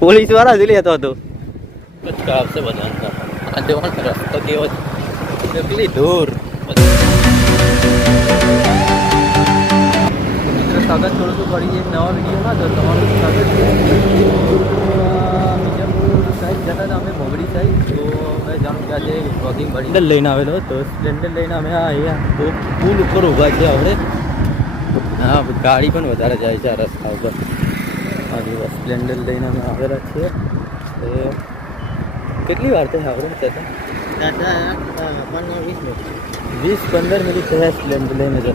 Police વાળા જ લેતો હતો ખરાબ છે બધા આ જવાનો રસ્તો કેવો છે કેટલી દૂર મિત્રો સ્વાગત કરું છું ફરી એક નવા વિડીયોમાં તો તમારું સ્વાગત છે બીજાપુર સાઈડ જતા હતા અમે મોગડી સાઈડ તો હવે જાણું કે આજે વોકિંગ સ્પ્લેન્ડર લઈને આવેલો તો સ્પ્લેન્ડર લઈને અમે અહીંયા તો પુલ ઉપર ઊભા છે આપણે હા ગાડી પણ વધારે જાય છે આ રસ્તા ઉપર આજે સ્પ્લેન્ડર લઈને અમે આવેલા છીએ કેટલી વાર થઈ આપણે થતા 20-15 મિનિટ થયા સ્પ્લેન્ડર લઈને જતા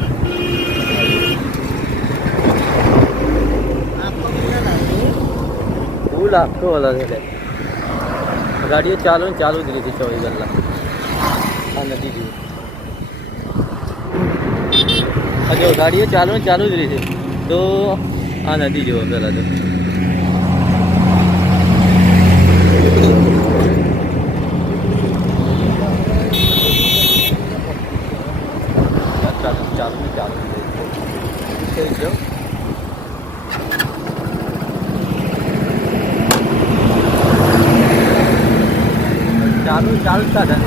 પુલ આખો અલગ છે ગાડીઓ ચાલુ જ રહી 24 કલાક આ નદી જેવી જો ગાડીઓ ચાલુ જ રહી છે તો આ નદી જેવો પેલા તો ચાલુ ચાલતા હતા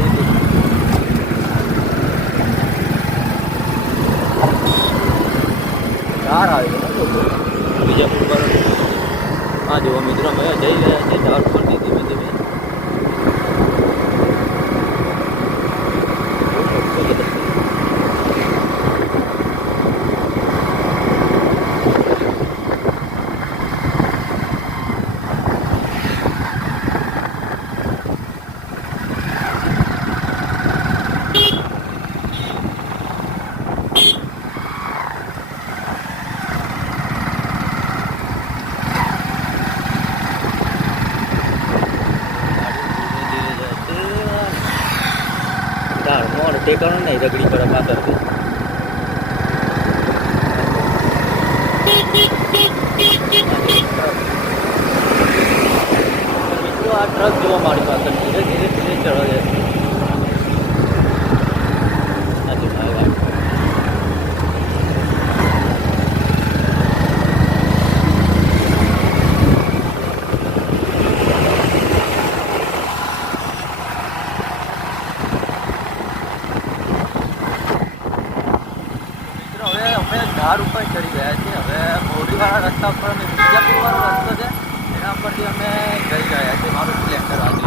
ધાર આવી બીજાપુર પર હા જુઓ મિત્રો અમે જઈ રહ્યા છીએ ધાર પરથી ધીમે ધીમે ટેકાણો નહીં રગડી પડે પાછળથી મિત્રો આ ટ્રક જોવા મારી પાછળ ધીરે ધીરે ચડો જાય ધાર ઉપર ચડી ગયા છીએ હવે મોડીવાળા રસ્તા ઉપર અમે બીજાપુરવાળો રસ્તો છે એના પરથી અમે જઈ રહ્યા છીએ મારું સ્પ્લેન્ડર આગળ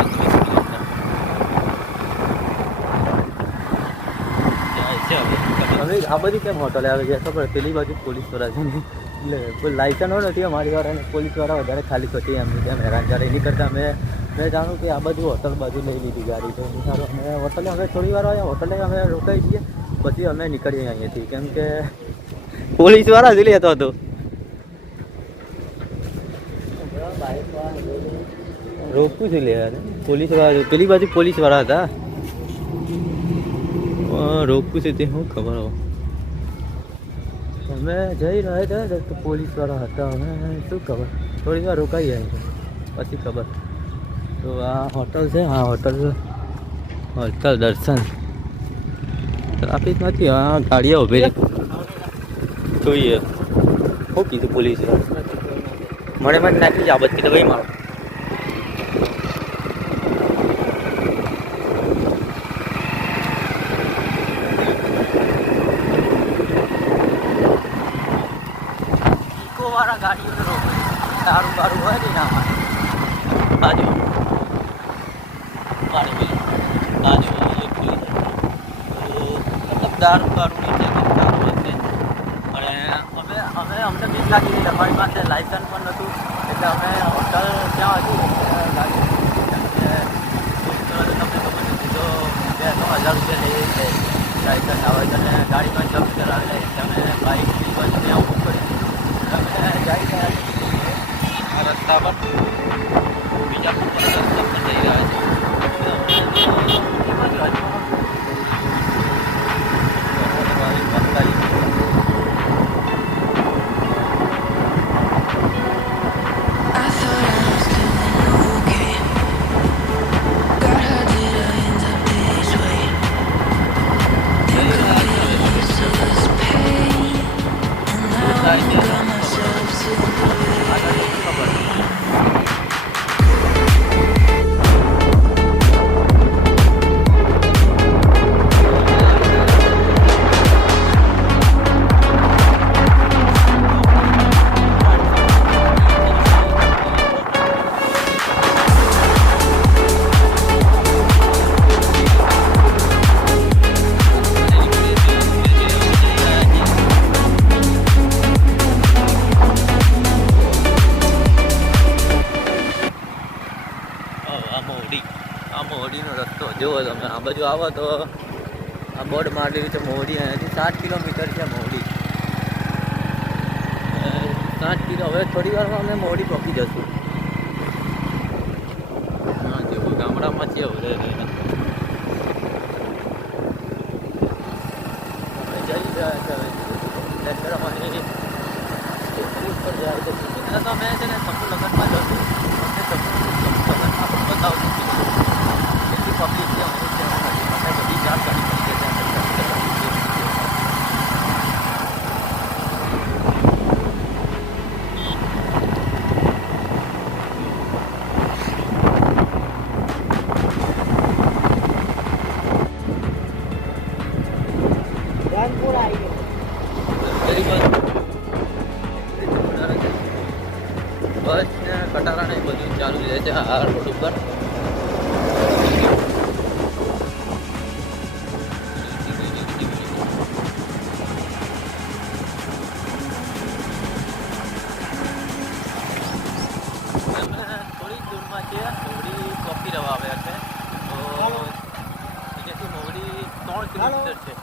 હવે આ બધી કેમ હોટલે આવી ગયા ખબર પેલી બાજુ પોલીસવાળા છે એટલે કોઈ લાયસન્સ નથી અમારી વાર અને પોલીસવાળા વધારે ખાલી ખોટી એમની જેમ હેરાન ચાલે એની કરતાં મેં જાણું કે આ બધું હોટલ બાજુ લઈ લીધી ગાડી તો સારું અમે હોટલે હવે થોડી વાર આવ્યા હોટલે અમે રોકાઈ જઈએ પછી અમે નીકળીએ અહીંયાથી કેમ કે પોલીસ વાળા જ લેતો હતો રોકવું છે લે પોલીસ વાળા પેલી બાજુ પોલીસ વાળા હતા રોકવું છે તે શું ખબર હો અમે જઈ રહ્યા હતા તો પોલીસ વાળા હતા અમે શું ખબર થોડી વાર રોકાઈ જાય છે પછી ખબર તો આ હોટલ છે હા હોટલ દર્શન ટ્રાફિક નથી હા ગાડીઓ ઉભી જોઈએ શું કીધું પોલીસ મને નાખી જ આબત કીધું ભાઈ મારો ઇકોવાળા ગાડીઓ દારૂ બારું હોય ને ના બાજુ પાણી બાજુ મતલબ દારૂ બારું નહીં અમને બીક લાગી હતી અમારી પાસે લાયસન્સ પણ નહોતું એટલે અમે હોટલ જ્યાં હતું તમને ખબર નથી તો 2,000 રૂપિયા લઈએ છીએ લાયસન્સ આવે છે અને ગાડીમાં જપ્ત કરાવે એટલે અમે બાઇક બાજુ ત્યાં બુક કરી અમે જઈ રહ્યા છીએ આ રસ્તા પર બીજાપુર રસ્તા પર જઈ રહ્યા છીએ બાજુ આવો તો આ બોર્ડ મારેલું છે મોવડી, અહીંયાથી 7 કિલોમીટર છે મોવડી. 7 કિલો, હવે થોડી વારમાં અમે મોવડી પહોંચી જશું. હા જેવું ગામડામાં છે હવે જઈ રહ્યા છે. લેક્ચરમાંની ઉપર જાય છે. તો અમે છે ને સમૂહ લગ્નમાં જશું. લગ્નમાં બતાવું એટલી પબ્લિક છે બધી 4 ગાડી પડી છે. બસ ને કટારા ને બધું ચાલુ રહે છે આ રોડ ઉપર. થોડી દૂરમાં છે મોવડી ચોકી રવા આવ્યા છે. તો અહીંયાથી મોવડી 3 કિલોમીટર છે.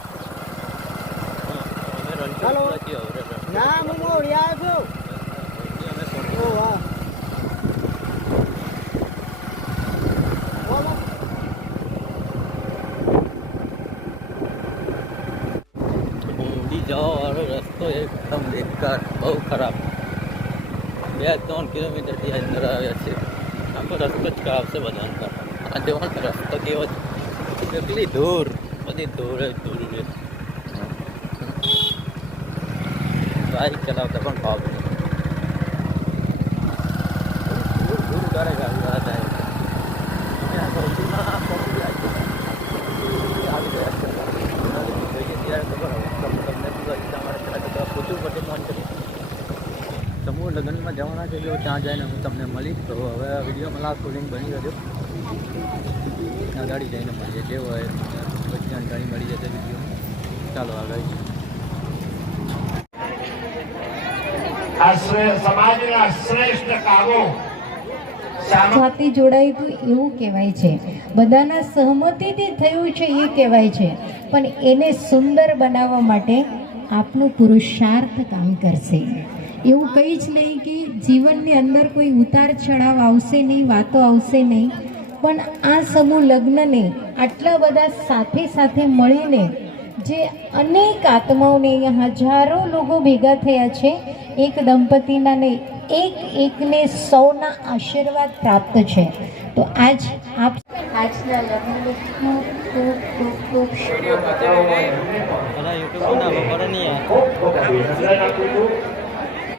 અમે રણછોડથી હવે ના હું મોવડી આવ્યો છું. મોવડી જવાવાળો રસ્તો એકદમ બેકાર, બહુ ખરાબ. 2-3 કિલોમીટરથી અંદર આવ્યા છે. આખો રસ્તો જ ખરાબ છે બધા અંદર. આ જવાનો રસ્તો કેવો છે, કેટલી દૂર, બધી દૂર જ દૂર છે. બાઇક ચલાવતા પણ ભાવ નહીં. દૂર દૂર ગાડે ગાડી જાય છે. મોવડીમાં પહોંચી ગયા છે. આવી ગયા છે. જોઈએ ત્યારે ખબર હવે તમને તમારે પહેલાં પૂછવું પડે ફોન કરી. સમૂહ લગ્નમાં જવાના છે જો ત્યાં જઈને હું તમને મળીશ. તો હવે વિડીયોમાં લાસ્ટ લિંક બની રહેજો. ત્યાં ગાડી જઈને મળીએ જે હોય બધી જાણકારી મળી જશે વિડીયો. ચાલો આગળ. સમાજના શ્રેષ્ઠ કામો સાથે જોડાયું હતું એવું કહેવાય છે. બધાના સહમતિથી થયું છે એ કહેવાય છે. પણ એને સુંદર બનાવવા માટે આપનું પુરુષાર્થ કામ કરશે. એવું કંઈ જ નહીં કે જીવનની અંદર કોઈ ઉતાર ચઢાવ આવશે નહીં, વાતો આવશે નહીં. પણ આ સમૂહ લગ્નને આટલા બધા સાથે સાથે મળીને જે અનેક આત્માઓને અહીંયા હજારો લોકો ભેગા થયા છે. એક દંપતીના નહીં, એકને સૌના આશીર્વાદ પ્રાપ્ત છે. તો આજના લગ્નને ખૂબ ખૂબ ખૂબ ખૂબ યુટ્યુબ